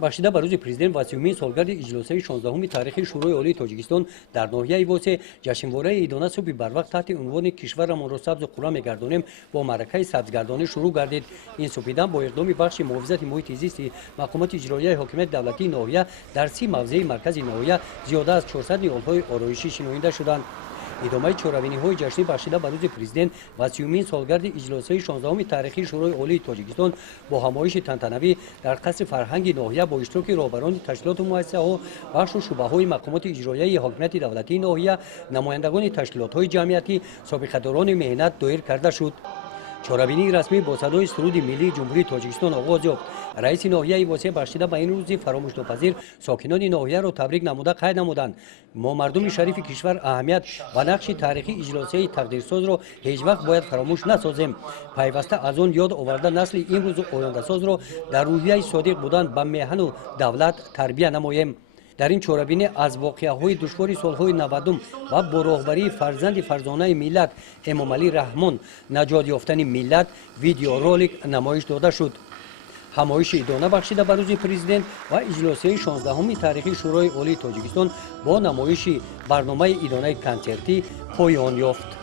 бахшида ба рӯзи президент ва 30-мин солгарди иҷлосаи 16-уми таърихи шӯрои олии тоҷикистон дар ноҳияи восе ҷашнвораи идона субҳи барвақт таҳти унвони кишварамонро сабзу қурра мегардонем бо маъракаи сабзгардонӣ шурӯъ гардид. Ин субҳидан бо иқдоми бахши муҳофизати муҳити зисти маҳкумоти иҷроияи ҳокимияти давлатии ноҳия дар 30 мавзеи маркази ноҳия зиёда аз 400 ниҳолҳои ороишӣ шиноида шуданд. идомаи чорабиниҳои ҷашнӣ бахшида ба рӯзи президент ва 30-мин солгарди иҷлосаи 16-уми таърихи шӯрои олии тоҷикистон бо ҳамоиши тантанавӣ дар қасри фарҳанги ноҳия бо иштироки роҳбарони ташкилоту муассисаҳо бахшу шӯъбаҳои маҳкумоти иҷроияи ҳокимияти давлатии ноҳия намояндагони ташкилотҳои ҷамъиятӣ собиқадорони меҳнат доир карда шуд. чорабинии расмӣ бо садои суруди миллии ҷумҳурии тоҷикистон оғоз ёфт. раиси ноҳияи восе бахшида ба ин рӯзи фаромӯшнопазир сокинони ноҳияро табрик намуда қайд намуданд. мо мардуми шарифи кишвар аҳамият ва нақши таърихии иҷлосаи тақдирсозро ҳеҷ вақт бояд фаромӯш насозем. пайваста аз он ёд оварда насли имрӯзу ояндасозро дар рӯҳияи содиқ будан ба меҳану давлат тарбия намоем. дар ин чорабинӣ аз воқеаҳои душвори солҳои 90 ва бо роҳбарии фарзанди фарзонаи миллат эмомалӣ раҳмон наҷот ёфтани миллат видеоролик намоиш дода шуд. ҳамоиши идона бахшида ба рӯзи президент ва иҷлосаи 16-уми таърихи шӯрои олии тоҷикистон бо намоиши барномаи идонаи консертӣ поён ёфт.